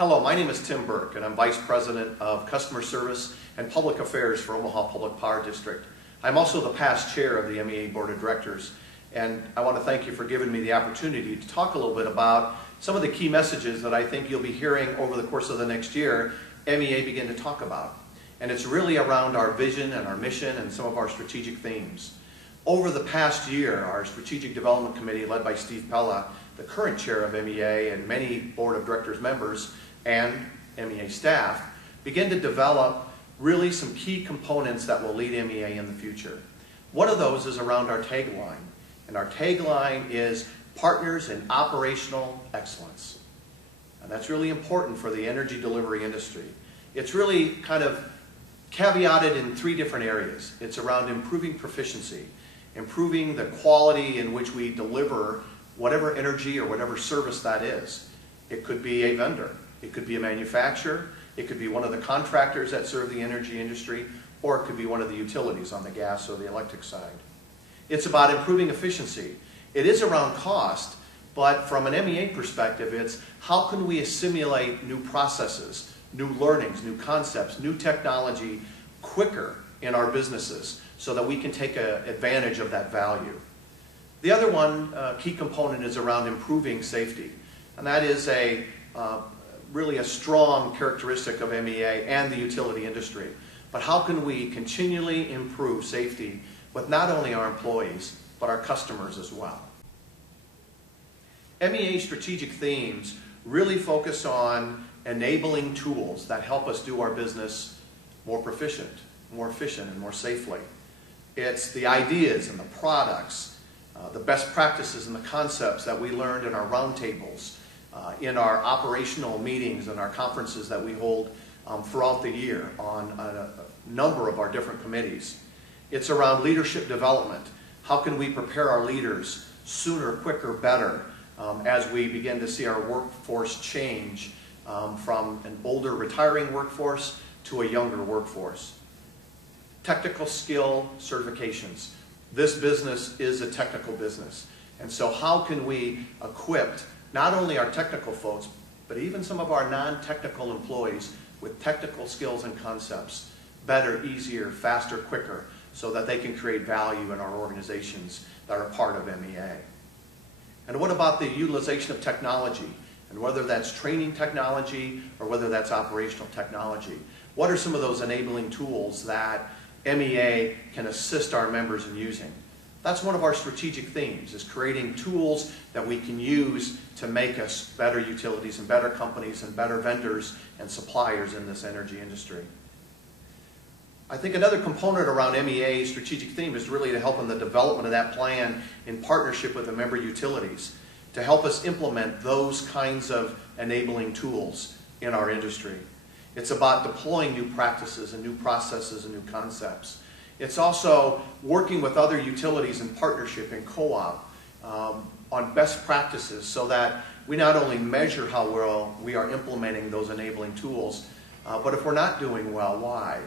Hello, my name is Tim Burke, and I'm Vice President of Customer Service and Public Affairs for Omaha Public Power District. I'm also the past chair of the MEA Board of Directors, and I want to thank you for giving me the opportunity to talk a little bit about some of the key messages that I think you'll be hearing over the course of the next year MEA begin to talk about. And it's really around our vision and our mission and some of our strategic themes. Over the past year, our Strategic Development Committee, led by Steve Pella, the current chair of MEA, and many Board of Directors members and MEA staff, began to develop really some key components that will lead MEA in the future. One of those is around our tagline, and our tagline is Partners in Operational Excellence. And that's really important for the energy delivery industry. It's really kind of caveated in three different areas. It's around improving proficiency, improving the quality in which we deliver whatever energy or whatever service that is. It could be a vendor, it could be a manufacturer, it could be one of the contractors that serve the energy industry, or it could be one of the utilities on the gas or the electric side. It's about improving efficiency. It is around cost, but from an MEA perspective, it's how can we assimilate new processes, new learnings, new concepts, new technology quicker in our businesses so that we can take advantage of that value. The other one, key component, is around improving safety. And that is really a strong characteristic of MEA and the utility industry. But how can we continually improve safety with not only our employees, but our customers as well? MEA strategic themes really focus on enabling tools that help us do our business more proficient, more efficient, and more safely. It's the ideas and the products, the best practices and the concepts that we learned in our roundtables, in our operational meetings and our conferences that we hold throughout the year on a number of our different committees. It's around leadership development. How can we prepare our leaders sooner, quicker, better as we begin to see our workforce change from an older retiring workforce to a younger workforce. Technical skill certifications. This business is a technical business. And so how can we equip not only our technical folks, but even some of our non-technical employees with technical skills and concepts better, easier, faster, quicker, so that they can create value in our organizations that are part of MEA. And what about the utilization of technology? And whether that's training technology or whether that's operational technology. What are some of those enabling tools that MEA can assist our members in using? That's one of our strategic themes, is creating tools that we can use to make us better utilities and better companies and better vendors and suppliers in this energy industry. I think another component around MEA's strategic theme is really to help in the development of that plan in partnership with the member utilities to help us implement those kinds of enabling tools in our industry. It's about deploying new practices and new processes and new concepts. It's also working with other utilities in partnership and co-op on best practices so that we not only measure how well we are implementing those enabling tools, but if we're not doing well, why?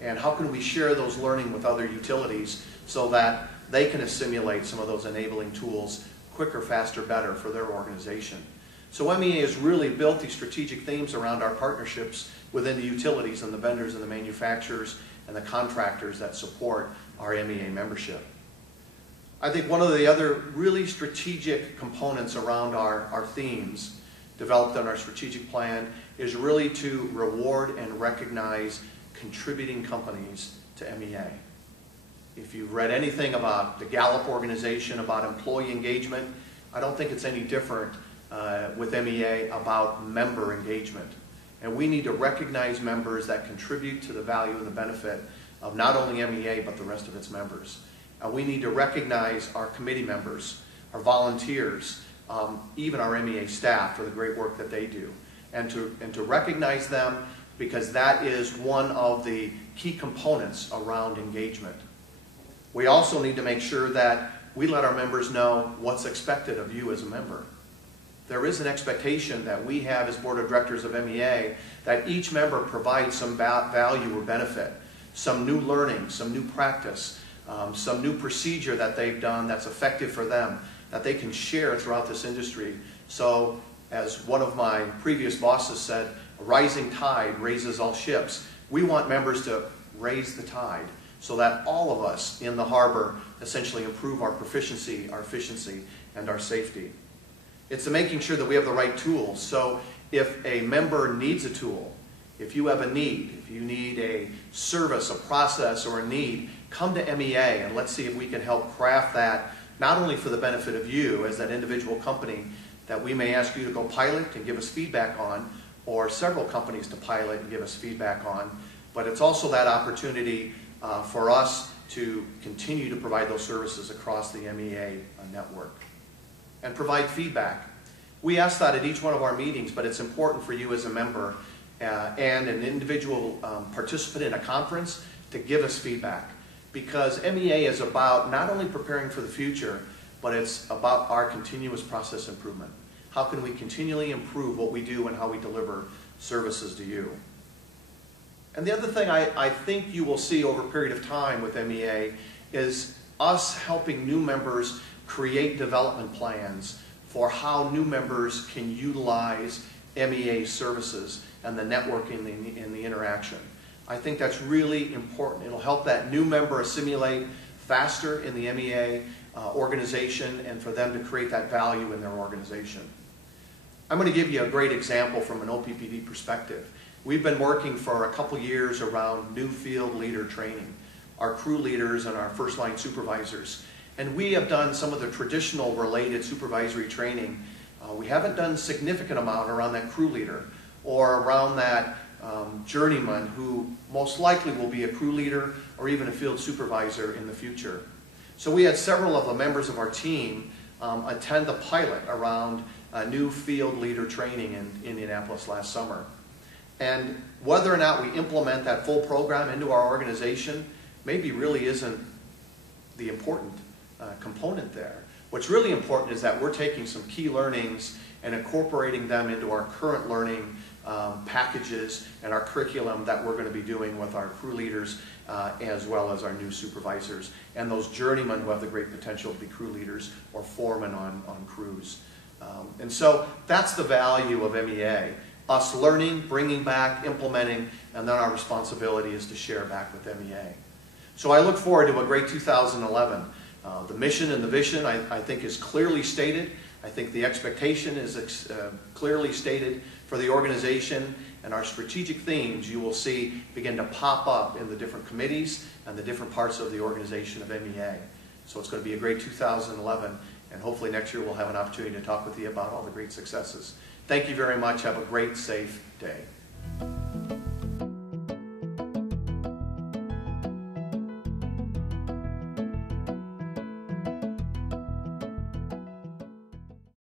And how can we share those learning with other utilities so that they can assimilate some of those enabling tools quicker, faster, better for their organization. So MEA has really built these strategic themes around our partnerships within the utilities and the vendors and the manufacturers and the contractors that support our MEA membership. I think one of the other really strategic components around our themes developed in our strategic plan is really to reward and recognize contributing companies to MEA. If you've read anything about the Gallup organization, about employee engagement, I don't think it's any different with MEA about member engagement. And we need to recognize members that contribute to the value and the benefit of not only MEA, but the rest of its members. We need to recognize our committee members, our volunteers, even our MEA staff for the great work that they do. And to recognize them because that is one of the key components around engagement. We also need to make sure that we let our members know what's expected of you as a member. There is an expectation that we have as Board of Directors of MEA that each member provides some value or benefit, some new learning, some new practice, some new procedure that they've done that's effective for them, that they can share throughout this industry. So As one of my previous bosses said, a rising tide raises all ships. We want members to raise the tide so that all of us in the harbor essentially improve our proficiency, our efficiency, and our safety. It's making sure that we have the right tools. So if a member needs a tool, if you have a need, if you need a service, a process, or a need, come to MEA and let's see if we can help craft that, not only for the benefit of you as that individual company that we may ask you to go pilot and give us feedback on, or several companies to pilot and give us feedback on, but it's also that opportunity for us to continue to provide those services across the MEA network and provide feedback. We ask that at each one of our meetings, but it's important for you as a member and an individual participant in a conference to give us feedback, because MEA is about not only preparing for the future, but it's about our continuous process improvement. How can we continually improve what we do and how we deliver services to you? And the other thing I think you will see over a period of time with MEA is us helping new members create development plans for how new members can utilize MEA services and the networking and the interaction. I think that's really important. It'll help that new member assimilate faster in the MEA organization and for them to create that value in their organization. I'm going to give you a great example from an OPPD perspective. We've been working for a couple years around new field leader training, our crew leaders and our first line supervisors. And we have done some of the traditional related supervisory training. We haven't done a significant amount around that crew leader or around that journeyman who most likely will be a crew leader or even a field supervisor in the future. So we had several of the members of our team attend the pilot around new field leader training in Indianapolis last summer. And whether or not we implement that full program into our organization maybe really isn't the important component there. What's really important is that we're taking some key learnings and incorporating them into our current learning packages and our curriculum that we're going to be doing with our crew leaders as well as our new supervisors and those journeymen who have the great potential to be crew leaders or foremen on crews. And so that's the value of MEA. Us learning, bringing back, implementing, and then our responsibility is to share back with MEA. So I look forward to a great 2011. The mission and the vision, I think, is clearly stated. I think the expectation is clearly stated for the organization, and our strategic themes you will see begin to pop up in the different committees and the different parts of the organization of MEA. So it's going to be a great 2011, and hopefully next year we'll have an opportunity to talk with you about all the great successes. Thank you very much. Have a great, safe day.